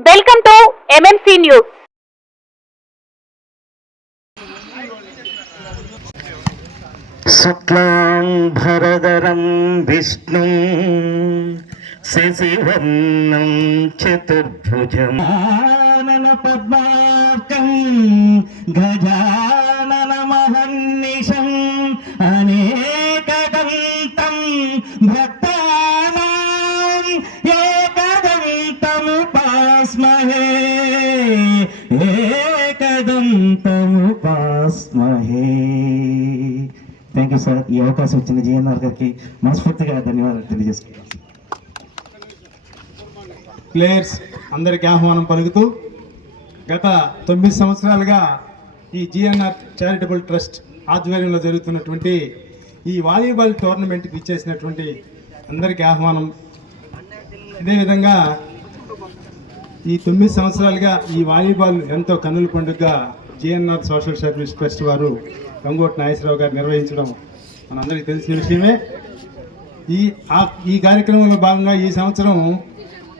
Welcome to MMC news శుక్లాం భరదరం విష్ణు శశివర్ణం చతుర్భుజం. ఆనన పద్మార్కం గజానన మహర్నిశం ఏకదంతముపాస్మహే థ్యాంక్ యూ సార్ ఈ అవకాశం ఇచ్చిన జిఎన్ఆర్ గారికి మనస్ఫూర్తిగా ధన్యవాదాలు తెలియజేసుకుంటాం ప్లేయర్స్ అందరికి ఆహ్వానం పలుకుతూ గత తొమ్మిది సంవత్సరాలుగా ఈ జిఎన్ఆర్ చారిటబుల్ ట్రస్ట్ ఆధ్వర్యంలో జరుగుతున్నటువంటి ఈ వాలీబాల్ టోర్నమెంట్కి ఇచ్చేసినటువంటి అందరికీ ఆహ్వానం. అదేవిధంగా ఈ తొమ్మిది సంవత్సరాలుగా ఈ వాలీబాల్ ఎంతో కన్నుల పండుగగా జిఎన్ఆర్ సోషల్ సర్వీస్ ట్రస్ట్ వారు గంగోటి నాగేశ్వరరావు గారు నిర్వహించడం మనందరికీ తెలిసిన విషయమే. ఈ ఆ- ఈ కార్యక్రమంలో భాగంగా ఈ సంవత్సరం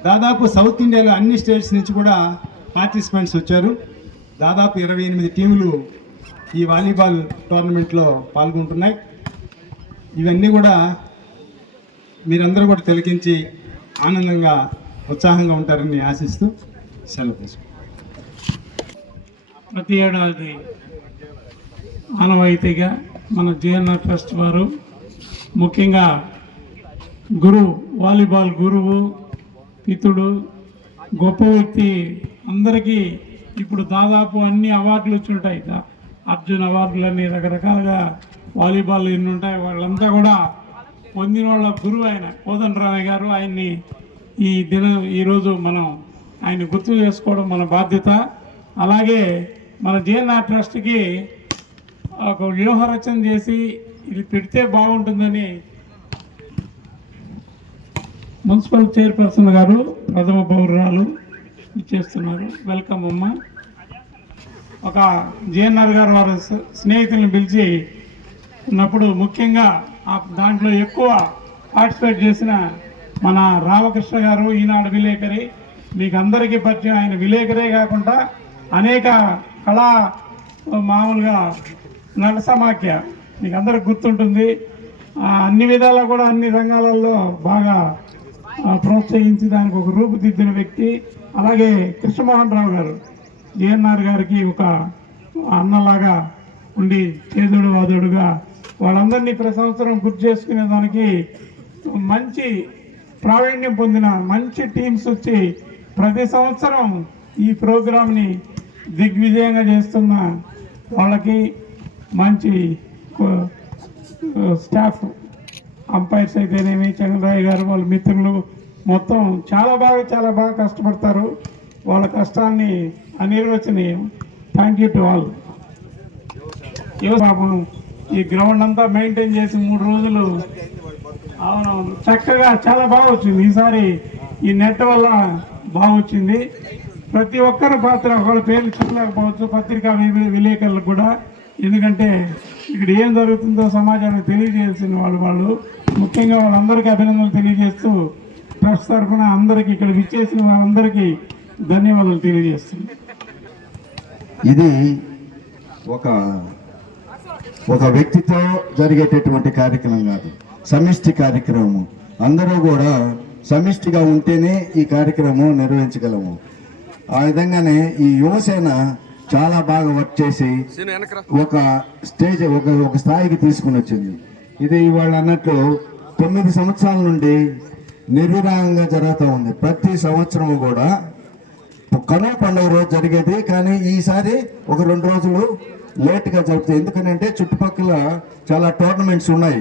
దాదాపు సౌత్ ఇండియాలో అన్ని స్టేట్స్ నుంచి కూడా పార్టిసిపెంట్స్ వచ్చారు. దాదాపు ఇరవై ఎనిమిది టీములు ఈ వాలీబాల్ టోర్నమెంట్లో పాల్గొంటున్నాయి. ఇవన్నీ కూడా మీరందరూ కూడా తిలకించి ఆనందంగా ఉత్సాహంగా ఉంటారని ఆశిస్తూ సెలవు తీసుకుంటాం ప్రతి ఏడాది ఆనవాయితీగా మన జిఎన్ఆర్ ట్రస్ట్ వారు ముఖ్యంగా గురువు వాలీబాల్ గురువు పితుడు గొప్ప వ్యక్తి అందరికీ ఇప్పుడు దాదాపు అన్ని అవార్డులు వచ్చి ఉంటాయి అర్జున్ అవార్డులని రకరకాలుగా వాలీబాల్ ఎన్ని ఉంటాయి వాళ్ళంతా కూడా పొందిన వాళ్ళ గురువు ఆయన కోదండరామయ్య గారు ఆయన్ని ఈ దినం ఈరోజు మనం ఆయన గుర్తు చేసుకోవడం మన బాధ్యత. అలాగే మన జిఎన్ఆర్ ట్రస్ట్కి ఒక వ్యూహరచన చేసి ఇది పెడితే బాగుంటుందని మున్సిపల్ చైర్పర్సన్ గారు ప్రథమ పౌరురాలు ఇచ్చేస్తున్నారు. వెల్కమ్ అమ్మ. ఒక జిఎన్ఆర్ గారు వారి స్నేహితులను పిలిచి ఉన్నప్పుడు ముఖ్యంగా ఆ దాంట్లో ఎక్కువ పార్టిసిపేట్ చేసిన మన రామకృష్ణ గారు ఈనాడు విలేకరి మీకు అందరికీ పరిచయం. ఆయన విలేకరే కాకుండా అనేక కళా మామూలుగా నడసమాఖ్య మీకు అందరికి గుర్తుంటుంది. అన్ని విధాలా కూడా అన్ని రంగాలలో బాగా ప్రోత్సహించి దానికి ఒక రూపుదిద్దిన వ్యక్తి. అలాగే కృష్ణమోహన్ రావు గారు జేఎన్ఆర్ గారికి ఒక అన్నలాగా ఉండి చేదుడు వాదుడుగా వాళ్ళందరినీ ప్రతి సంవత్సరం గుర్తు చేసుకునే దానికి మంచి ప్రావీణ్యం పొందిన మంచి టీమ్స్ వచ్చి ప్రతి సంవత్సరం ఈ ప్రోగ్రామ్ని దిగ్విజయంగా చేస్తున్న వాళ్ళకి మంచి స్టాఫ్. అంపైర్స్ అయితేనేమి చంద్రరాయ్ గారు వాళ్ళ మిత్రులు మొత్తం చాలా బాగా చాలా బాగా కష్టపడతారు. వాళ్ళ కష్టాన్ని అనిర్వచనీయం థ్యాంక్ యూ టు ఆల్. పాపం ఈ గ్రౌండ్ అంతా మెయింటైన్ చేసి మూడు రోజులు అవునవును. చక్కగా చాలా బాగా వచ్చింది. ఈసారి ఈ నెట్ వల్ల బాగా వచ్చింది. ప్రతి ఒక్కరి పాత్ర ఒకళ్ళ పేర్లు చెప్పలేకపోవచ్చు. పత్రికా విలేకరులకు కూడా. ఎందుకంటే ఇక్కడ ఏం జరుగుతుందో సమాజానికి తెలియజేయాల్సిన వాళ్ళు వాళ్ళు. ముఖ్యంగా వాళ్ళందరికీ అభినందనలు తెలియజేస్తూ ట్రస్ట్ తరఫున అందరికీ ఇక్కడ విచ్చేసిన వాళ్ళందరికీ ధన్యవాదాలు తెలియజేస్తుంది ఇది ఒక ఒక వ్యక్తితో జరిగేటటువంటి కార్యక్రమం కాదు. సమిష్టి కార్యక్రమం అందరూ కూడా సమిష్టిగా ఉంటేనే ఈ కార్యక్రమం నిర్వహించగలము. ఆ విధంగానే ఈ యువసేన చాలా బాగా వర్క్ చేసి ఒక స్టేజ్ ఒక ఒక స్థాయికి తీసుకుని వచ్చింది. ఇది ఇవాళ అన్నట్లు తొమ్మిది సంవత్సరాల నుండి నిర్విరామంగా జరుగుతూ ఉంది. ప్రతి సంవత్సరం కూడా కనుమ పండుగ రోజు జరిగేది కానీ ఈసారి ఒక రెండు రోజులు లేట్గా జరుగుతుంది ఎందుకనంటే చుట్టుపక్కల చాలా టోర్నమెంట్స్ ఉన్నాయి.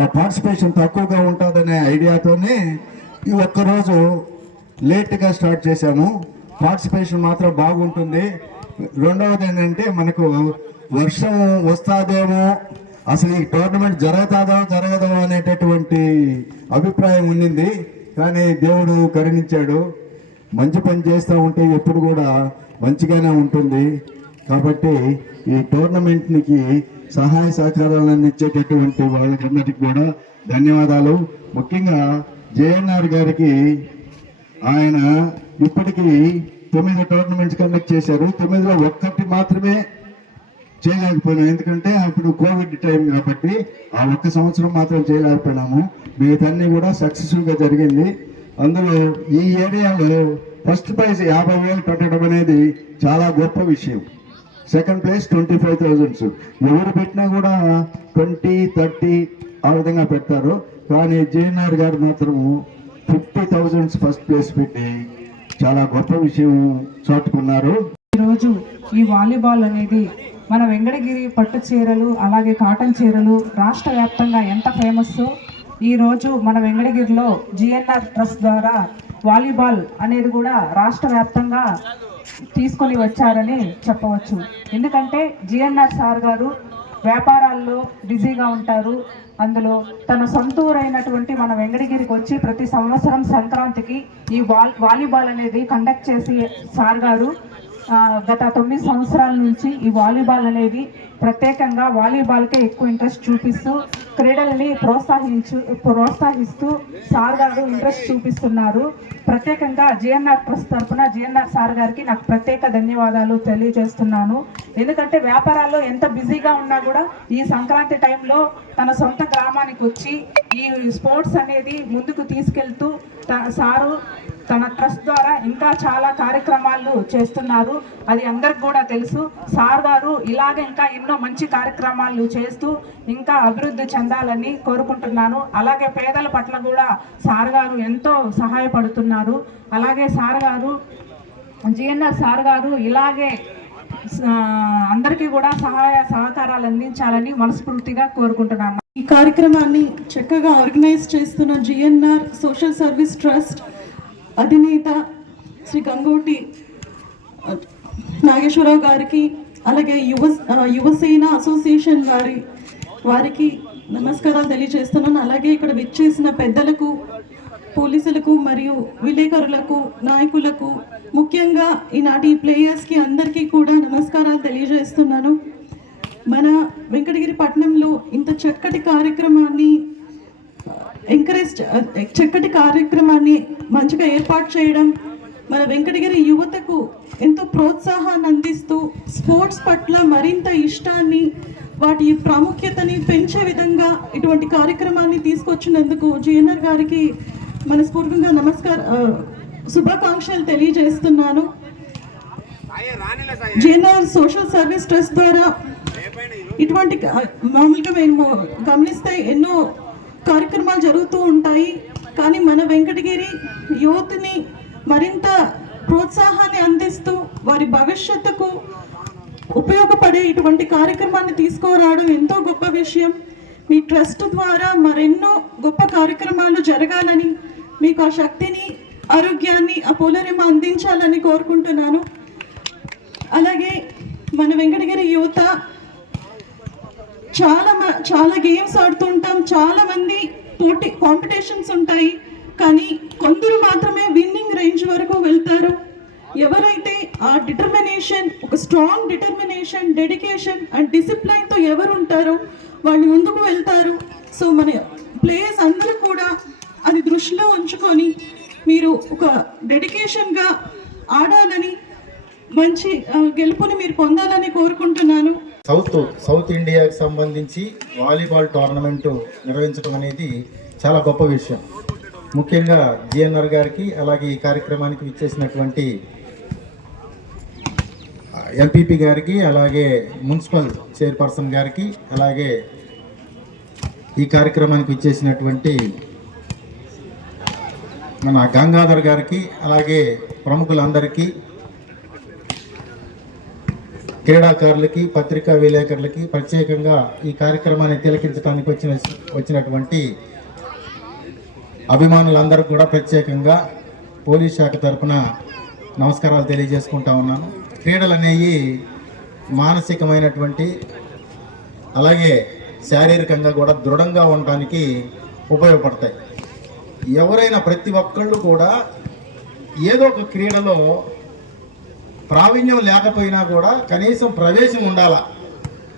ఆ పార్టిసిపేషన్ తక్కువగా ఉంటుందనే ఐడియాతోనే ఈ ఒక్కరోజు లేట్గా స్టార్ట్ చేశాము. పార్టిసిపేషన్ మాత్రం బాగుంటుంది. రెండవది ఏంటంటే మనకు వర్షం వస్తాదేమో అసలు ఈ టోర్నమెంట్ జరుగుతుందో జరగదో అనేటటువంటి అభిప్రాయం ఉండింది కానీ దేవుడు కరుణించాడు. మంచి పని చేస్తూ ఉంటే ఎప్పుడు కూడా మంచిగానే ఉంటుంది. కాబట్టి ఈ టోర్నమెంట్నికి సహాయ సహకారాలు అందించేటటువంటి వాళ్ళకందరికీ కూడా ధన్యవాదాలు. ముఖ్యంగా జేఎన్ఆర్ గారికి ఆయన ఇప్పటికీ తొమ్మిది టోర్నమెంట్స్ కండక్ట్ చేశారు. తొమ్మిదిలో ఒక్కటి మాత్రమే చేయలేకపోయినాం. ఎందుకంటే అప్పుడు కోవిడ్ టైం కాబట్టి ఆ ఒక్క సంవత్సరం మాత్రం చేయలేకపోయినాము. మిగతాన్ని కూడా సక్సెస్ఫుల్గా జరిగింది. అందులో ఈ ఏరియాలో ఫస్ట్ ప్రైజ్ యాభై వేలు పెట్టడం అనేది చాలా గొప్ప విషయం. Second place twenty five thousands ఎవరు పెట్టినా కూడా ట్వంటీ థర్టీ ఆ విధంగా పెడతారు. కానీ జేఎన్ఆర్ గారు మాత్రము ఫిఫ్టీ థౌజండ్స్ ఫస్ట్ ప్లేస్ పెట్టి చాలా గొప్ప విషయం చాటుకున్నారు. ఈరోజు ఈ వాలీబాల్ అనేది మన వెంకటగిరి పట్టు చీరలు అలాగే కాటన్ చీరలు రాష్ట్ర వ్యాప్తంగా ఎంత ఫేమస్ ఈరోజు మన వెంకటగిరిలో జిఎన్ఆర్ ట్రస్ట్ ద్వారా వాలీబాల్ అనేది కూడా రాష్ట్ర వ్యాప్తంగా తీసుకొని వచ్చారని చెప్పవచ్చు. ఎందుకంటే జిఎన్ఆర్ సార్ గారు వ్యాపారాల్లో బిజీగా ఉంటారు అందులో తన సొంత ఊరైనటువంటి మన వెంకటగిరికి వచ్చి ప్రతి సంవత్సరం సంక్రాంతికి ఈ వాల్ వాలీబాల్ అనేది కండక్ట్ చేసి సార్ గారు గత తొమ్మిది సంవత్సరాల నుంచి ఈ వాలీబాల్ అనేది ప్రత్యేకంగా వాలీబాల్కే ఎక్కువ ఇంట్రెస్ట్ చూపిస్తూ క్రీడలని ప్రోత్సహించు ప్రోత్సహిస్తూ సార్ గారు ఇంట్రెస్ట్ చూపిస్తున్నారు. ప్రత్యేకంగా జిఎన్ఆర్ ట్రస్ట్ తరఫున జిఎన్ఆర్ సార్ గారికి నాకు ప్రత్యేక ధన్యవాదాలు తెలియజేస్తున్నాను. ఎందుకంటే వ్యాపారాల్లో ఎంత బిజీగా ఉన్నా కూడా ఈ సంక్రాంతి టైంలో తన సొంత గ్రామానికి వచ్చి ఈ స్పోర్ట్స్ అనేది ముందుకు తీసుకెళ్తూ త- సారు తన ట్రస్ట్ ద్వారా ఇంకా చాలా కార్యక్రమాలు చేస్తున్నారు. అది అందరికి కూడా తెలుసు. సార్ గారు ఇలాగే ఇంకా ఎన్నో మంచి కార్యక్రమాలు చేస్తూ ఇంకా అభివృద్ధి చెందాలని కోరుకుంటున్నాను. అలాగే పేదల పట్ల కూడా సార్ గారు ఎంతో సహాయపడుతున్నారు. అలాగే సార్ గారు జిఎన్ఆర్ సార్ గారు ఇలాగే అందరికీ కూడా సహాయ సహకారాలు అందించాలని మనస్ఫూర్తిగా కోరుకుంటున్నాను. ఈ కార్యక్రమాన్ని చక్కగా ఆర్గనైజ్ చేస్తున్న జిఎన్ఆర్ సోషల్ సర్వీస్ ట్రస్ట్ అధినేత శ్రీ గంగోటి నాగేశ్వరరావు గారికి అలాగే యువ యువసేన అసోసియేషన్ వారి వారికి నమస్కారాలు తెలియజేస్తున్నాను. అలాగే ఇక్కడ విచ్చేసిన పెద్దలకు పోలీసులకు మరియు విలేకరులకు నాయకులకు ముఖ్యంగా ఈనాటి ప్లేయర్స్కి అందరికీ కూడా నమస్కారాలు తెలియజేస్తున్నాను. మన వెంకటగిరి పట్టణంలో ఇంత చక్కటి కార్యక్రమాన్ని ఎంకరేజ్ uh, చక్కటి కార్యక్రమాన్ని మంచిగా ఏర్పాటు చేయడం మన వెంకటగిరి యువతకు ఎంతో ప్రోత్సాహాన్ని అందిస్తూ స్పోర్ట్స్ పట్ల మరింత ఇష్టాన్ని వాటి ప్రాముఖ్యతని పెంచే విధంగా ఇటువంటి కార్యక్రమాన్ని తీసుకొచ్చినందుకు జిఎన్ఆర్ గారికి మనస్ఫూర్తిగా నమస్కార శుభాకాంక్షలు తెలియజేస్తున్నాను. జిఎన్ఆర్ సోషల్ సర్వీస్ ట్రస్ట్ ద్వారా ఇటువంటి మామూలుగా మేము గమనిస్తే ఎన్నో కార్యక్రమాలు జరుగుతూ ఉంటాయి. కానీ మన వెంకటగిరి యువతని మరింత ప్రోత్సాహాన్ని అందిస్తూ వారి భవిష్యత్తుకు ఉపయోగపడే ఇటువంటి కార్యక్రమాన్ని తీసుకురావడం ఎంతో గొప్ప విషయం. మీ ట్రస్ట్ ద్వారా మరెన్నో గొప్ప కార్యక్రమాలు జరగాలని మీకు ఆ శక్తిని ఆరోగ్యాన్ని ఆ పోలరిమ అందించాలని కోరుకుంటున్నాను. అలాగే మన వెంకటగిరి యువత చాలా మ- చాలా గేమ్స్ ఆడుతుంటాం చాలా మంది పోటీ కాంపిటీషన్స్ ఉంటాయి కానీ కొందరు మాత్రమే విన్నింగ్ రేంజ్ వరకు వెళ్తారు. ఎవరైతే ఆ డిటర్మినేషన్ ఒక స్ట్రాంగ్ డిటర్మినేషన్ డెడికేషన్ అండ్ డిసిప్లైన్తో ఎవరు ఉంటారో వాళ్ళు ముందుకు వెళ్తారు. సో మన ప్లేయర్స్ అందరూ కూడా అది దృష్టిలో ఉంచుకొని మీరు ఒక డెడికేషన్గా ఆడాలని మంచి గెలుపుని మీరు పొందాలని కోరుకుంటున్నాను. సౌత్ సౌత్ ఇండియాకి సంబంధించి వాలీబాల్ టోర్నమెంట్ నిర్వహించడం అనేది చాలా గొప్ప విషయం. ముఖ్యంగా జిఎన్ఆర్ గారికి అలాగే ఈ కార్యక్రమానికి విచ్చేసినటువంటి ఎంపీపీ గారికి అలాగే మున్సిపల్ చైర్పర్సన్ గారికి అలాగే ఈ కార్యక్రమానికి విచ్చేసినటువంటి మన గంగాధర్ గారికి అలాగే ప్రముఖులందరికీ క్రీడాకారులకి పత్రికా విలేకరులకి ప్రత్యేకంగా ఈ కార్యక్రమాన్ని తిలకించడానికి వచ్చిన వచ్చినటువంటి అభిమానులందరికీ కూడా ప్రత్యేకంగా పోలీస్ శాఖ తరఫున నమస్కారాలు తెలియజేసుకుంటా ఉన్నాను. క్రీడలు అనేవి మానసికమైనటువంటి అలాగే శారీరకంగా కూడా దృఢంగా ఉండటానికి ఉపయోగపడతాయి. ఎవరైనా ప్రతి ఒక్కళ్ళు కూడా ఏదో ఒక క్రీడలో ప్రావీణ్యం లేకపోయినా కూడా కనీసం ప్రవేశం ఉండాలా.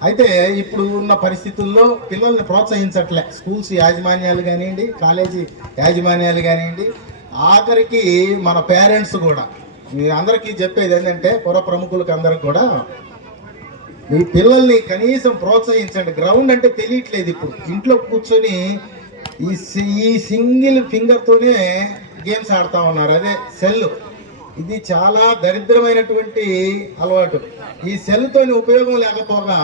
అయితే ఇప్పుడు ఉన్న పరిస్థితుల్లో పిల్లల్ని ప్రోత్సహించట్లే. స్కూల్స్ యాజమాన్యాలు కానివ్వండి కాలేజీ యాజమాన్యాలు కానివ్వండి ఆఖరికి మన పేరెంట్స్ కూడా. మీ అందరికీ చెప్పేది ఏంటంటే పుర ప్రముఖులకు అందరికి కూడా మీ పిల్లల్ని కనీసం ప్రోత్సహించండి. గ్రౌండ్ అంటే తెలియట్లేదు ఇప్పుడు. ఇంట్లో కూర్చొని ఈ సి- ఈ సింగిల్ ఫింగర్తోనే గేమ్స్ ఆడుతూ ఉన్నారు. అదే సెల్ ఇది చాలా దరిద్రమైనటువంటి అలవాటు. ఈ సెల్తోని ఉపయోగం లేకపోగా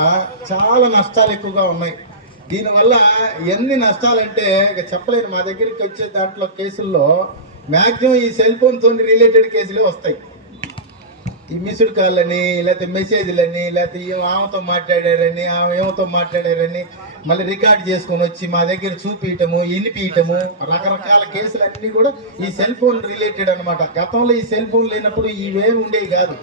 చాలా నష్టాలు ఎక్కువగా ఉన్నాయి. దీనివల్ల ఎన్ని నష్టాలంటే ఇక చెప్పలేను. మా దగ్గరికి వచ్చే దాంట్లో కేసుల్లో మ్యాక్సిమం ఈ సెల్ ఫోన్తో రిలేటెడ్ కేసులే వస్తాయి. ఈ మిస్డ్ కాల్లని లేకపోతే మెసేజ్లని లేకపోతే ఆమెతో మాట్లాడారని ఆమె ఏమతో మాట్లాడారని మళ్ళీ రికార్డ్ చేసుకొని వచ్చి మా దగ్గర చూపించటము వినిపించటము రకరకాల కేసులు అన్నీ కూడా ఈ సెల్ ఫోన్ రిలేటెడ్ అనమాట గతంలో ఈ సెల్ ఫోన్ లేనప్పుడు ఇవేమి ఉండేవి కాదు.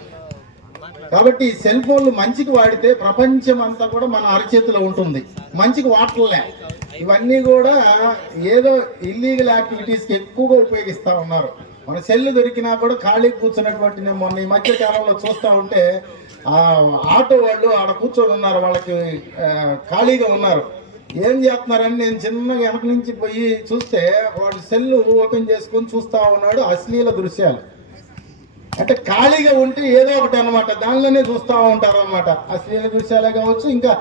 కాబట్టి ఈ సెల్ ఫోన్లు మంచికి వాడితే ప్రపంచం అంతా కూడా మన అరచేతిలో ఉంటుంది. మంచికి వాడలే ఇవన్నీ కూడా ఏదో ఇల్లీగల్ యాక్టివిటీస్కి ఎక్కువగా ఉపయోగిస్తూ ఉన్నారు. మన సెల్ దొరికినా కూడా ఖాళీ కూర్చున్నటువంటి నేను మొన్న ఈ మధ్య కాలంలో చూస్తూ ఉంటే ఆ ఆటో వాళ్ళు ఆడ కూర్చొని ఉన్నారు వాళ్ళకి ఖాళీగా ఉన్నారు. ఏం చేస్తున్నారని నేను చిన్నగా వెనక నుంచి పోయి చూస్తే వాడు సెల్లు ఓపెన్ చేసుకొని చూస్తూ ఉన్నాడు అశ్లీల దృశ్యాలు. అంటే ఖాళీగా ఉంటే ఏదో ఒకటి అనమాట దానిలోనే చూస్తూ ఉంటారు అనమాట అశ్లీల దృశ్యాలే కావచ్చు ఇంకా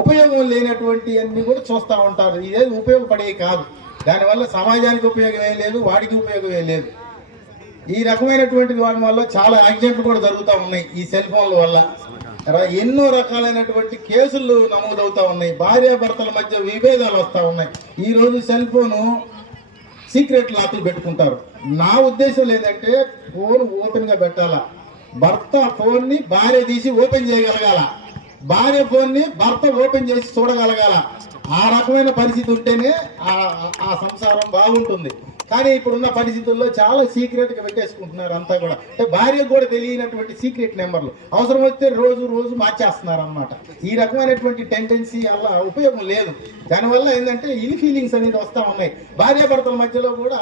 ఉపయోగం లేనటువంటి అన్ని కూడా చూస్తూ ఉంటారు. ఇదేది ఉపయోగపడేవి కాదు. దానివల్ల సమాజానికి ఉపయోగం లేదు వాడికి ఉపయోగం లేదు. ఈ రకమైనటువంటి వాటి వల్ల చాలా యాక్సిడెంట్లు కూడా జరుగుతూ ఉన్నాయి ఈ సెల్ ఫోన్ల వల్ల. ఎన్నో రకాలైనటువంటి కేసులు నమోదవుతూ ఉన్నాయి. భార్యాభర్తల మధ్య విభేదాలు వస్తూ ఉన్నాయి. ఈ రోజు సెల్ ఫోను సీక్రెట్ లాకులు పెట్టుకుంటారు. నా ఉద్దేశం లేదంటే ఫోన్ ఓపెన్గా పెట్టాలా? భర్త ఫోన్ని భార్య తీసి ఓపెన్ చేయగలగాల? భార్య ఫోన్ని భర్త ఓపెన్ చేసి చూడగలగాల? ఆ రకమైన పరిస్థితి ఉంటేనే ఆ సంసారం బాగుంటుంది. కానీ ఇప్పుడున్న పరిస్థితుల్లో చాలా సీక్రెట్గా పెట్టేసుకుంటున్నారు అంతా కూడా. అంటే భార్యకు కూడా తెలియనటువంటి సీక్రెట్ నెంబర్లు అవసరం వస్తే రోజు రోజు మార్చేస్తున్నారు అన్నమాట ఈ రకమైనటువంటి టెండెన్సీ వల్ల ఉపయోగం లేదు. దానివల్ల ఏంటంటే ఇన్ ఫీలింగ్స్ అనేది వస్తూ ఉన్నాయి. భార్యాభర్తల మధ్యలో కూడా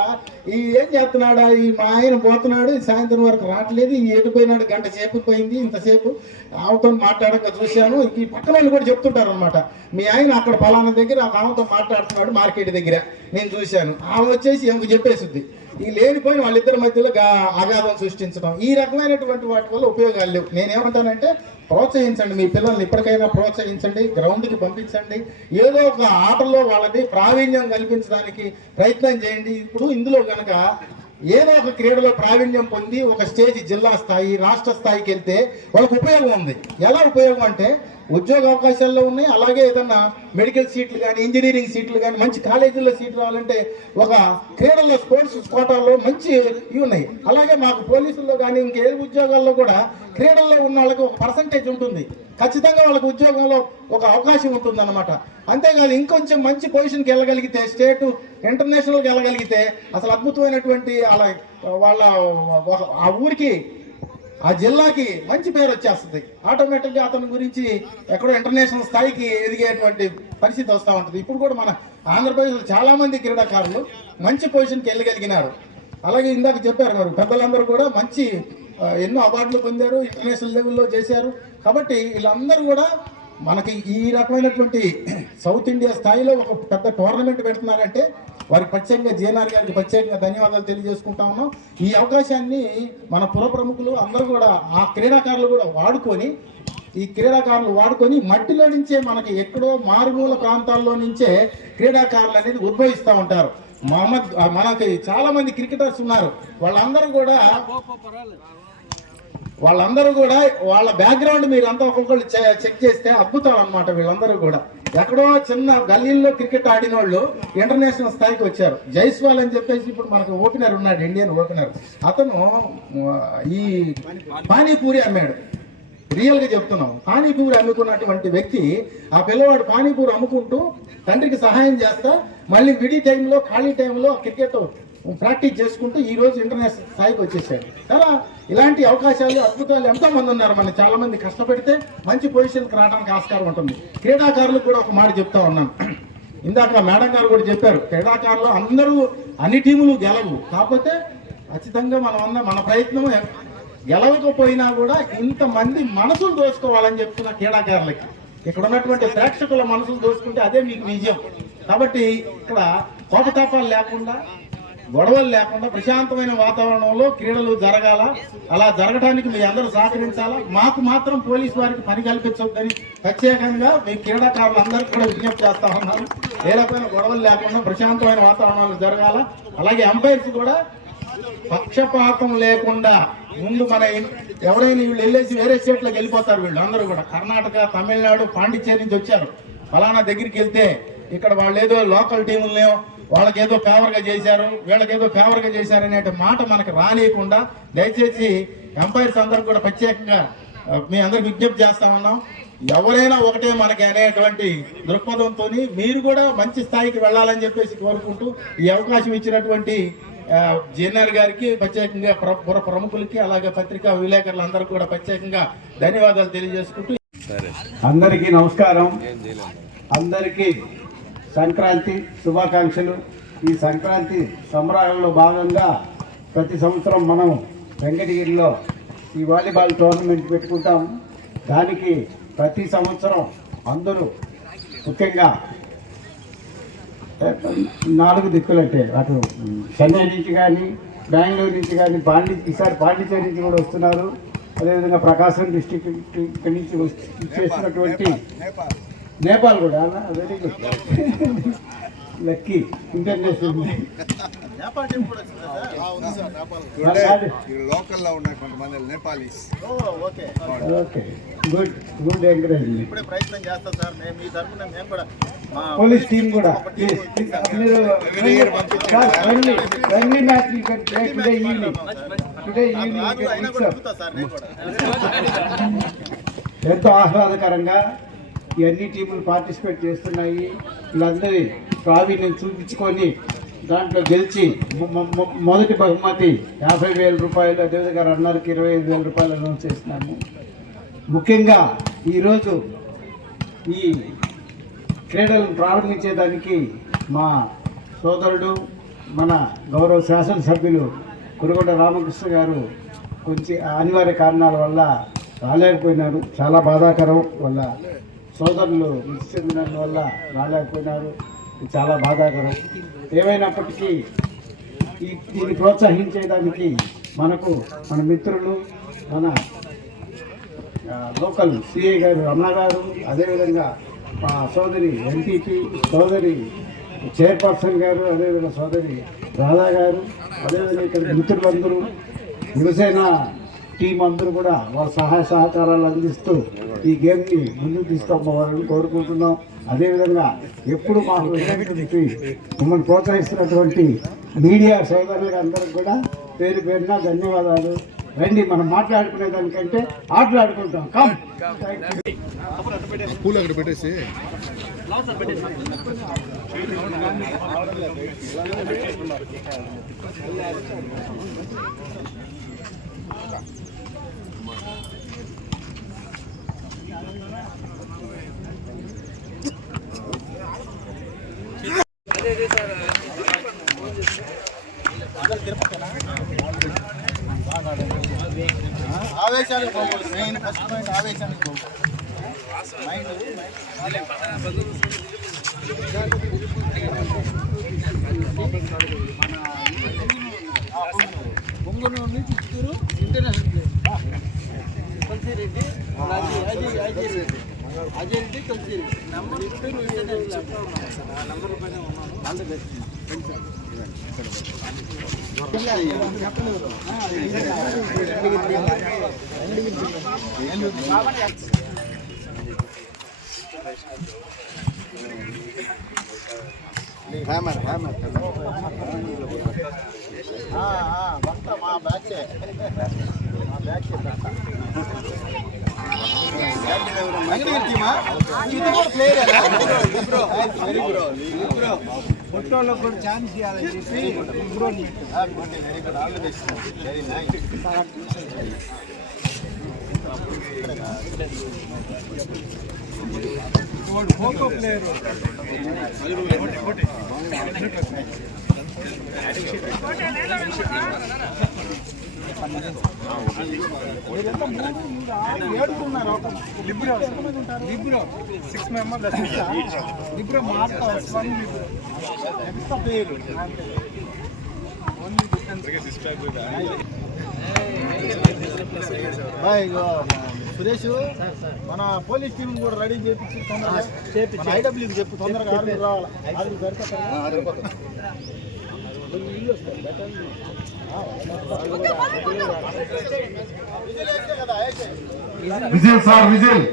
ఈ ఏం చేస్తున్నాడా? ఈ మా ఆయన పోతున్నాడు సాయంత్రం వరకు రావట్లేదు ఈ ఎటుపోయినాడు గంట సేపు పోయింది ఇంతసేపు ఆమెతో మాట్లాడక చూశాను. ఈ పక్కన వాళ్ళు కూడా చెప్తుంటారు అనమాట మీ ఆయన అక్కడ ఫలానా దగ్గర ఆమెతో మాట్లాడుతున్నాడు మార్కెట్ దగ్గర. నేను చూశాను. ఆమె వచ్చేసి ఏమో చెప్పేసింది. ఈ లేనిపోయిన వాళ్ళిద్దరి మధ్యలో గా- అగాధం సృష్టించడం ఈ రకమైనటువంటి వాటి వల్ల ఉపయోగాలు లేవు. నేనేమంటానంటే ప్రోత్సహించండి మీ పిల్లల్ని ఇప్పటికైనా ప్రోత్సహించండి గ్రౌండ్కి పంపించండి. ఏదో ఒక ఆటలో వాళ్ళని ప్రావీణ్యం కల్పించడానికి ప్రయత్నం చేయండి. ఇప్పుడు ఇందులో కనుక ఏదో ఒక క్రీడలో ప్రావీణ్యం పొంది ఒక స్టేజ్ జిల్లా స్థాయి రాష్ట్ర స్థాయికి వెళ్తే వాళ్ళకి ఉపయోగం ఉంది. ఎలా ఉపయోగం అంటే ఉద్యోగ అవకాశాల్లో ఉన్నాయి. అలాగే ఏదన్నా మెడికల్ సీట్లు కానీ ఇంజనీరింగ్ సీట్లు కానీ మంచి కాలేజీల్లో సీట్లు రావాలంటే ఒక క్రీడల్లో స్పోర్ట్స్ కోటాల్లో మంచి ఇవి ఉన్నాయి. అలాగే మాకు పోలీసుల్లో కానీ ఇంకే ఉద్యోగాల్లో కూడా క్రీడల్లో ఉన్న వాళ్ళకి ఒక పర్సంటేజ్ ఉంటుంది. ఖచ్చితంగా వాళ్ళకి ఉద్యోగంలో ఒక అవకాశం ఉంటుంది అనమాట అంతేకాదు ఇంకొంచెం మంచి పొజిషన్కి వెళ్ళగలిగితే స్టేట్ ఇంటర్నేషనల్కి వెళ్ళగలిగితే అసలు అద్భుతమైనటువంటి వాళ్ళ వాళ్ళ ఆ ఊరికి ఆ జిల్లాకి మంచి పేరు వచ్చేస్తుంది. ఆటోమేటిక్గా అతని గురించి ఎక్కడో ఇంటర్నేషనల్ స్థాయికి ఎదిగేటువంటి పరిస్థితి వస్తూ ఉంటుంది. ఇప్పుడు కూడా మన ఆంధ్రప్రదేశ్లో చాలా మంది క్రీడాకారులు మంచి పొజిషన్కి వెళ్ళగలిగినారు. అలాగే ఇందాక చెప్పారు మరి పెద్దలందరూ కూడా మంచి ఎన్నో అవార్డులు పొందారు ఇంటర్నేషనల్ లెవెల్లో చేశారు. కాబట్టి వీళ్ళందరూ కూడా మనకి ఈ రకమైనటువంటి సౌత్ ఇండియా స్థాయిలో ఒక పెద్ద టోర్నమెంట్ పెడుతున్నారంటే వారికి ప్రత్యేకంగా జేఎన్ఆర్ గారికి ప్రత్యేకంగా ధన్యవాదాలు తెలియజేసుకుంటా ఉన్నాం. ఈ అవకాశాన్ని మన పుర ప్రముఖులు అందరూ కూడా ఆ క్రీడాకారులు కూడా వాడుకొని ఈ క్రీడాకారులు వాడుకొని మట్టిలో నుంచే మనకి ఎక్కడో మారుమూల ప్రాంతాల్లో నుంచే క్రీడాకారులు అనేది ఉద్భవిస్తూ ఉంటారు. మహమ్మద్ మనకి చాలా మంది క్రికెటర్స్ ఉన్నారు. వాళ్ళందరూ కూడా వాళ్ళందరూ కూడా వాళ్ళ బ్యాక్గ్రౌండ్ మీరు అంతా ఒక్కొక్కళ్ళు చె- చెక్ చేస్తే అద్భుతాలు అనమాట వీళ్ళందరూ కూడా. ఎక్కడో చిన్న గల్లీల్లో క్రికెట్ ఆడిన వాళ్ళు ఇంటర్నేషనల్ స్థాయికి వచ్చారు. జైస్వాల్ అని చెప్పేసి ఇప్పుడు మనకు ఓపెనర్ ఉన్నాడు ఇండియన్ ఓపెనర్. అతను ఈ పానీపూరి అమ్మాడు. రియల్గా చెప్తున్నాం. పానీపూరి అమ్ముకున్నటువంటి వ్యక్తి ఆ పిల్లవాడు పానీపూరి అమ్ముకుంటూ తండ్రికి సహాయం చేస్తా మళ్ళీ విడి టైంలో ఖాళీ టైంలో క్రికెట్ ప్రాక్టీస్ చేసుకుంటూ ఈరోజు ఇంటర్నేషనల్ స్థాయికి వచ్చేసాడు చాలా ఇలాంటి అవకాశాలు అద్భుతాలు ఎంతోమంది ఉన్నారు. మన చాలామంది కష్టపడితే మంచి పొజిషన్కి రావడానికి ఆస్కారం ఉంటుంది. క్రీడాకారులకు కూడా ఒక మాట చెప్తా ఉన్నాను. ఇందాక మేడం గారు కూడా చెప్పారు క్రీడాకారులు అందరూ అన్ని టీములు గెలవు. కాకపోతే ఖచ్చితంగా మనం అన్న మన ప్రయత్నం గెలవకపోయినా కూడా ఇంతమంది మనసులు దోచుకోవాలని చెప్తున్న క్రీడాకారులకి. ఇక్కడ ఉన్నటువంటి ప్రేక్షకుల మనసులు దోచుకుంటే అదే మీకు విజయం. కాబట్టి ఇక్కడ కోపతాపాలు లేకుండా గొడవలు లేకుండా ప్రశాంతమైన వాతావరణంలో క్రీడలు జరగాల? అలా జరగడానికి మీ అందరూ సహకరించాలా? మాకు మాత్రం పోలీసు వారికి పని కల్పించొద్దని ప్రత్యేకంగా మీ క్రీడాకారులందరికీ కూడా విజ్ఞప్తి చేస్తా ఉన్నారు. ఏ రకమైన గొడవలు లేకుండా ప్రశాంతమైన వాతావరణంలో జరగాల? అలాగే అంపైర్స్ కూడా పక్షపాతం లేకుండా ముందు మన ఎవరైనా వీళ్ళు వెళ్ళేసి వేరే స్టేట్లోకి వెళ్ళిపోతారు వీళ్ళు అందరూ కూడా. కర్ణాటక తమిళనాడు పాండిచ్చేరి నుంచి వచ్చారు. ఫలానా దగ్గరికి వెళ్తే ఇక్కడ వాళ్ళు ఏదో లోకల్ టీములనేమో వాళ్ళకి ఏదో ఫేవర్గా చేశారు వీళ్ళకి ఏదో ఫేవర్గా చేశారు అనే మాట మనకి రానియకుండా దయచేసి ఎంపైర్స్ అందరికి కూడా ప్రత్యేకంగా మీ అందరికి విజ్ఞప్తి చేస్తా ఉన్నాం. ఎవరైనా ఒకటే మనకి అనేటువంటి దృక్పథంతో మీరు కూడా మంచి స్థాయికి వెళ్ళాలని చెప్పేసి కోరుకుంటూ ఈ అవకాశం ఇచ్చినటువంటి జేఎన్ఆర్ గారికి ప్రత్యేకంగా ప్ర- పుర ప్రముఖులకి అలాగే పత్రికా విలేకరులందరికీ కూడా ప్రత్యేకంగా ధన్యవాదాలు తెలియజేసుకుంటూ అందరికీ నమస్కారం. అందరికీ సంక్రాంతి శుభాకాంక్షలు. ఈ సంక్రాంతి సంబరాలలో భాగంగా ప్రతి సంవత్సరం మనం వెంకటగిరిలో ఈ వాలీబాల్ టోర్నమెంట్ పెట్టుకుంటాం. దానికి ప్రతి సంవత్సరం అందరూ ముఖ్యంగా నాలుగు దిక్కులంటే అటు చెన్నై నుంచి కానీ బెంగళూరు నుంచి కానీ పాండి ఈసారి పాండిచేరి నుంచి కూడా వస్తున్నారు. అదేవిధంగా ప్రకాశం డిస్టిక్ నుంచి వచ్చి- నేపాల్ కూడా వెరీ గుడ్ లక్కీ ఇంటర్నేషనల్ లోకల్లో ఉన్నాయి కొంతమంది Nepalis. Okay. Okay good good encouragement ఇప్పుడే ప్రయత్నం చేస్తాం సార్. మేము మీ తరఫున మేము కూడా మా పోలీస్ టీం కూడా. ప్లీజ్ మీరు match you can play today evening today evening రాదు అయినా కూడా అడుగుతా సార్ నేను కూడా. ఎంతో ఆహ్లాదకరంగా ఈ అన్ని టీములు పార్టిసిపేట్ చేస్తున్నాయి. వీళ్ళందరి ప్రావీణ్యం చూపించుకొని దాంట్లో గెలిచి మొదటి బహుమతి యాభై వేల రూపాయలు అదేవిధంగా రన్నర్కి ఇరవై ఐదు వేల రూపాయలు అనౌన్స్ చేస్తున్నాము ముఖ్యంగా ఈరోజు ఈ క్రీడలను ప్రారంభించేదానికి మా సోదరుడు మన గౌరవ శాసనసభ్యులు కురుగొండ రామకృష్ణ గారు కొంచెం అనివార్య కారణాల వల్ల రాలేకపోయినారు. చాలా బాధాకరం వల్ల సోదరులు మృతి చెందిన వల్ల రాలేకపోయినారు. చాలా బాధాకరం. ఏమైనప్పటికీ ఈ దీన్ని ప్రోత్సహించేదానికి మనకు మన మిత్రులు మన లోకల్ సిఐ గారు రమణ గారు అదేవిధంగా మా సోదరి ఎంపీపీ సోదరి చైర్పర్సన్ గారు అదేవిధంగా సోదరి రాధా గారు అదేవిధంగా ఇక్కడ మిత్రులందరూ యువసేన టీం అందరూ కూడా వారి సహాయ సహకారాలు అందిస్తూ ఈ గేమ్ని ముందుకు తీసుకోవాలని కోరుకుంటున్నాం. అదేవిధంగా ఎప్పుడు మాకు ఉన్నటువంటి మమ్మల్ని ప్రోత్సహిస్తున్నటువంటి మీడియా సోదరులకు అందరికి కూడా పేరు పేరున ధన్యవాదాలు. రండి మనం మాట్లాడుకునే దానికంటే ఆటలాడుకుంటాం. కమ్ పూలు అక్కడ పెట్టేసి. ఆవేశానికి పోకూడదు మెయిన్ ఫస్ట్ పాయింట్ ఆవేశానికి పోకూడదు మైండ్ పొంగును నుంచి Chittoor international Kalsireddy Ajay Ajay Reddy Ajay Reddy Kalsireddy number Chittoor international number పైన ఉన్నాను all the best hammer hammer మా బ్యాచ్. మా బ్యాచ్. ఫోటోలో కూడా ఛాన్స్ ఇవ్వాలని చెప్పి very photo player libero libero six members libero mark one libero ఎంత పేరు బాయ్, ఇగో, సురేష్ మన పోలీస్ టీం కూడా రెడీ చేపించి తొందరగా మన ఐడబ్ల్యూకి చెప్పు తొందరగా ఆరుగురు రావాలి ఆరుగురు సరిపోతారు. ఇల్లు వస్తారు, బెటర్. ఆ, విజిల్ వేస్తే కదా, వేసే. విజిల్ సార్ విజిల్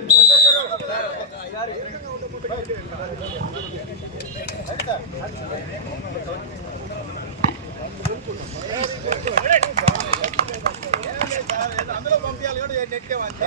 అందులో పంపించాలి కూడా నెట్టేమంటే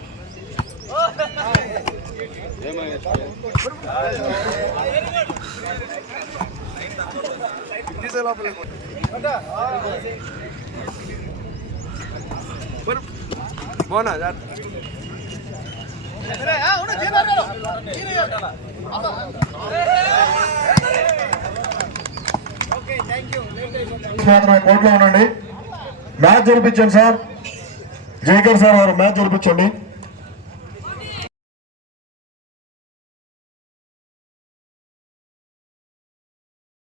మాత్రమే కోర్టులో ఉండండి. మ్యాచ్ జరిపించండి సార్. జైకర్ సార్ వారు మ్యాచ్ జరిపించండి